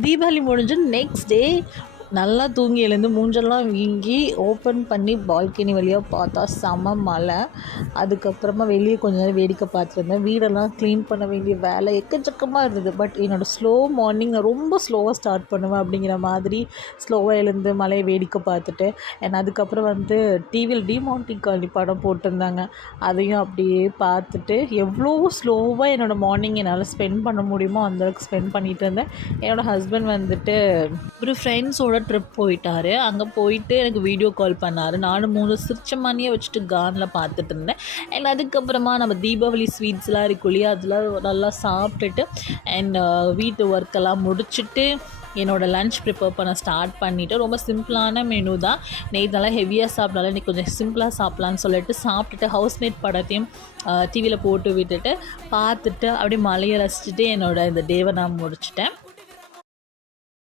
தீபாவளி முடிஞ்சு next day நல்லா தூங்கி எழுந்து மூஞ்செல்லாம் வீங்கி ஓப்பன் பண்ணி பால்கனி வழியாக பார்த்தா செம மழை. அதுக்கப்புறமா வெளியே கொஞ்ச நேரம் வேடிக்கை பார்த்துருந்தேன். வீடெல்லாம் க்ளீன் பண்ண வேண்டிய வேலை எக்கச்சக்கமாக இருந்தது. பட் என்னோடய ஸ்லோ மார்னிங் நான் ரொம்ப ஸ்லோவாக ஸ்டார்ட் பண்ணுவேன் அப்படிங்கிற மாதிரி ஸ்லோவாக எழுந்து மழையை வேடிக்கை பார்த்துட்டு அதுக்கப்புறம் டிவியில் டிமாண்டி காலனி படம் போட்டிருந்தாங்க. அதையும் அப்படியே பார்த்துட்டு எவ்வளோ ஸ்லோவாக என்னோடய மார்னிங் என்னால் ஸ்பெண்ட் பண்ண முடியுமோ அந்தளவுக்கு ஸ்பெண்ட் பண்ணிகிட்டு இருந்தேன். என்னோடய ஹஸ்பண்ட் ஒரு ஃப்ரெண்ட்ஸோட ட்ரிப் போயிட்டார். அங்கே போயிட்டு எனக்கு வீடியோ கால் பண்ணார். நானும் 3 சிரிச்ச மணியை வச்சுட்டு கானில் பார்த்துட்டு இருந்தேன். அதுக்கப்புறமா நம்ம தீபாவளி ஸ்வீட்ஸ்லாம் இருக்கும் இல்லையா, அதெல்லாம் நல்லா சாப்பிட்டுட்டு வீட்டு ஒர்க்கெல்லாம் முடிச்சுட்டு என்னோடய லன்ச் ப்ரிப்பேர் பண்ண ஸ்டார்ட் பண்ணிவிட்டு ரொம்ப சிம்பிளான மெனு தான். நேற்றுலாம் ஹெவியாக சாப்பிட்டாலும் இன்றைக்கி கொஞ்சம் சிம்பிளாக சாப்பிட்லான்னு சொல்லிட்டு சாப்பிட்டுட்டு ஹவுஸ்மேட் படத்தையும் டிவியில் போட்டு விட்டுட்டு பார்த்துட்டு அப்படியே மழையை ரசிச்சுட்டு என்னோடய இந்த டேவை நான் முடிச்சிட்டேன்.